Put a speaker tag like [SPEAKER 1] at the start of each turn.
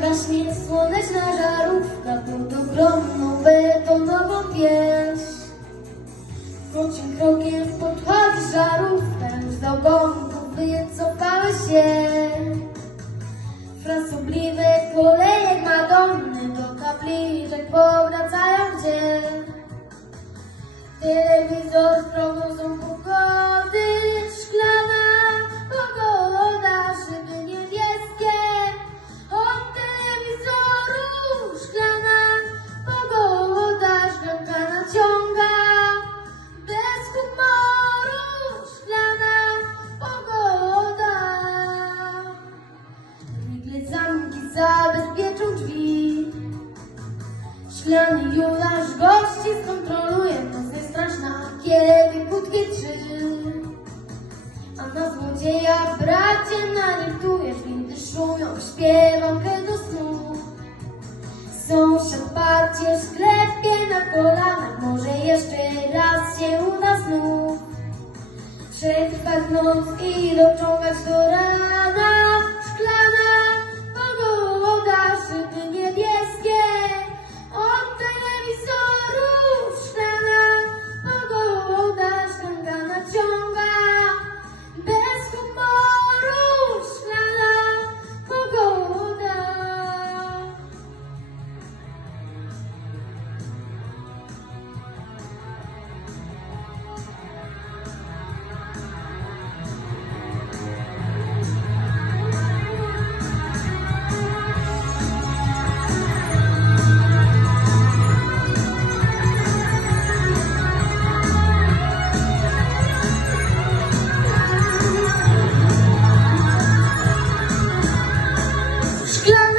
[SPEAKER 1] gaśnie słoneczna żarówka Pod ogromną betonową wieś. Krótkim krokiem podchodzi żarówka Już z ogonku wycofały się Frasobliwe koleje Madonny Do kapliczek powracają gdzie Telewizor Szklany Judasz gości skontroluje. Noc jest straszna, kiedy kłódki trzy. A na złodzieja bracie naliktuje Windy szumią, śpiewam do snu. Sąsiad pacie w sklepie na kolanach Może jeszcze raz się uda znów. Przetrwać noc i dociągać do rana Splash!